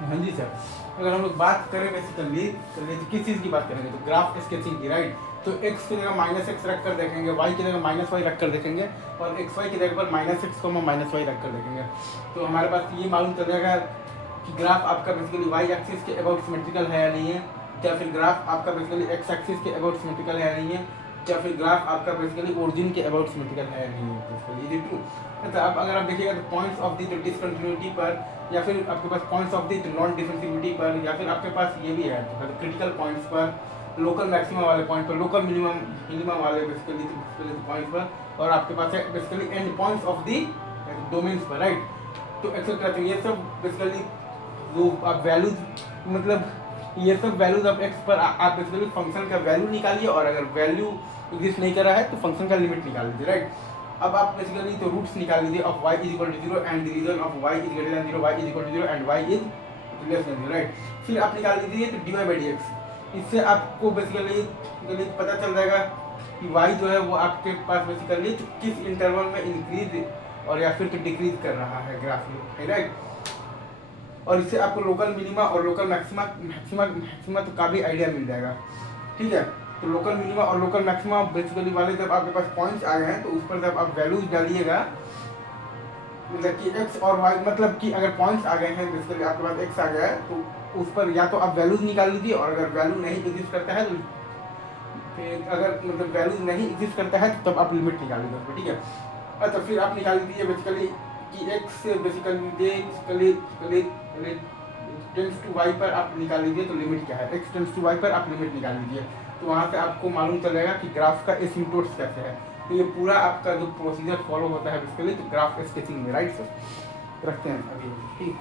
हाँ जी सर। अगर हम लोग बात करें बेसिकली किस चीज़ की बात करेंगे तो ग्राफ स्केचिंग की, राइट। तो x की जगह माइनस एक्स रख कर देखेंगे, y की जगह माइनस वाई रख कर देखेंगे, और एक्स वाई की जगह पर माइनस एक्स को माइनस वाई रख कर देखेंगे। तो हमारे पास ये मालूम चल जाएगा कि ग्राफ आपका बेसिकली वाई एक्सिस के अबाउट सिमेट्रिकल है या नहीं है, या फिर ग्राफ आपका बेसिकली एक्स एक्सिस के अबाउट सिमेट्रिकल है या नहीं है, या फिर ग्राफ आपका बेसिकली ओरिजिन के अबाउट सिमेट्रिकल है या नहीं है। Basically is it true. अच्छा, अब अगर आप देखिएगा तो पॉइंट्स ऑफ द डिसकंटिन्यूटी पर, या फिर आपके पास points of the non differentiability पर, या फिर आपके पास ये भी है क्रिटिकल पॉइंट्स पर, लोकल मैक्सिमम वाले पॉइंट पर, लोकल मिनिमम वाले बेसिकली पॉइंट पर, और आपके पास है basically end points of the domains पर, राइट। तो एक्सेट्रा। तो ये सब बेसिकली जो आप वैल्यूज, मतलब ये सब वैल्यूज ऑफ एक्स पर आप बेसिकली फंक्शन का वैल्यू निकालिए, और अगर वैल्यू एग्जिस्ट नहीं कर रहा है तो फंक्शन का लिमिट निकाल लीजिए, राइट। अब आप बेसिकली तो रूट्स निकाल लीजिए of y is equal to 0 and the region of y is greater than 0, y is equal to 0 and y is less than 0, right. फिर आप निकाल लीजिए तो dy बाई dx। इससे आपको बेसिकली पता चल जाएगा कि y जो है वो आपके पास बेसिकली किस इंटरवल में इंक्रीज और या फिर डिक्रीज कर रहा है ग्राफ में, राइट। और इससे आपको लोकल मिनिमा और लोकल मैक्सिमा का भी आइडिया मिल जाएगा, ठीक है। तो लोकल मिनिमा और लोकल मैक्सिमा बेसिकली वाले जब आपके पास पॉइंट्स आ गए हैं तो उस पर जब आप वैल्यूज डालिएगा, मतलब कि x और y, मतलब कि अगर पॉइंट्स आ गए हैं बेसिकली आपके पास x आ गया है तो उस पर या तो आप वैल्यूज निकाल लीजिए, और अगर वैल्यू नहीं एग्जिस्ट करता है तो फिर अगर मतलब वैल्यूज नहीं एग्जिस्ट करता है तो तब आप लिमिट निकाल लीजिए, ठीक है। अच्छा, फिर आप निकाल लीजिए बेसिकली कि x basically tends to y पर आप निकाल लीजिए तो लिमिट क्या है, x टेंस टू y पर आप लिमिट निकाल लीजिए। तो वहाँ से आपको मालूम चल जाएगा कि ग्राफ का एसिम्पटोट्स कैसे है। तो ये पूरा आपका जो प्रोसीजर फॉलो होता है बेसिकली तो ग्राफ स्केचिंग में, राइट सर। रखते हैं अभी, ठीक।